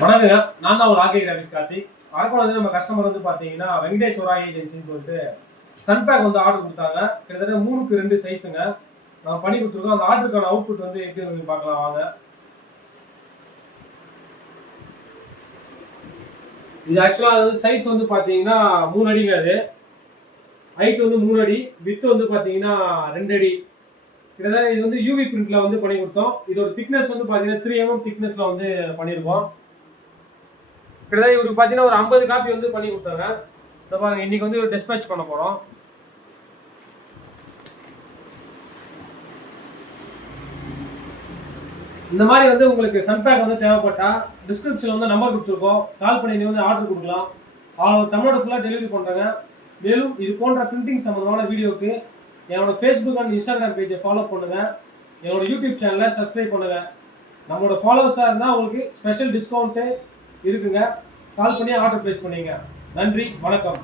வணக்கங்க. நான் தான் ஒரு ஆர்கே கிராஃபிக்ஸ் கார்த்திக். அரக்கோணம் வந்து நம்ம கஸ்டமர் வந்து பார்த்தீங்கன்னா, வெங்கடேஸ்வரா ஏஜென்சின்னு சொல்லிட்டு சன்பேக் வந்து ஆர்டர் குடுத்தாங்க. கிட்டத்தட்ட 3க்கு 2 சைஸுங்க. நாங்க பண்ணி குடுத்துருக்கோம். அந்த ஆர்டருக்கான அவுட்புட் வந்து எப்படி இருக்குன்னு பார்க்கலாம் வாங்க. இது ஆக்சுவலா வந்து சைஸ் வந்து பார்த்தீங்கன்னா 3 அடிங்க அது. ஹைட் வந்து 3 அடி, விட்த் வந்து பார்த்தீங்கன்னா 2 அடி. கிட்டத்தட்ட இது வந்து யூவி பிரிண்ட்ல வந்து பண்ணி குடுத்தோம். இதோட திக்னஸ் வந்து பார்த்தீங்கன்னா 3 திக்னஸ்ல வந்து பண்ணியிருக்கோம். கிட்டத்தட்ட இவருக்கு பார்த்தீங்கன்னா ஒரு 50 காப்பி வந்து பண்ணி கொடுத்தாங்க. இதை பாருங்க, இன்னைக்கு வந்து டிஸ்பேட்ச் பண்ண போகிறோம். இந்த மாதிரி வந்து உங்களுக்கு சன்பேக் வந்து தேவைப்பட்டா டிஸ்கிரிப்ஷனில் வந்து நம்பர் கொடுத்துருக்கோம். கால் பண்ணி நீங்கள் வந்து ஆர்டர் கொடுக்கலாம். தமிழ்நாடு ஃபுல்லாக டெலிவரி பண்ணுறாங்க. மேலும் இது போன்ற பிரிண்டிங் சம்மந்தமான வீடியோவுக்கு என்னோட ஃபேஸ்புக் அண்ட் இன்ஸ்டாகிராம் பேஜை ஃபாலோ பண்ணுங்கள். என்னோட யூடியூப் சேனலை சப்ஸ்கிரைப் பண்ணுங்கள். நம்மளோட ஃபாலோவர்ஸாக இருந்தால் உங்களுக்கு ஸ்பெஷல் டிஸ்கவுண்ட்டு இருக்குங்க. கால் பண்ணி ஆர்டர் ப்ளேஸ் பண்ணிங்க. நன்றி, வணக்கம்.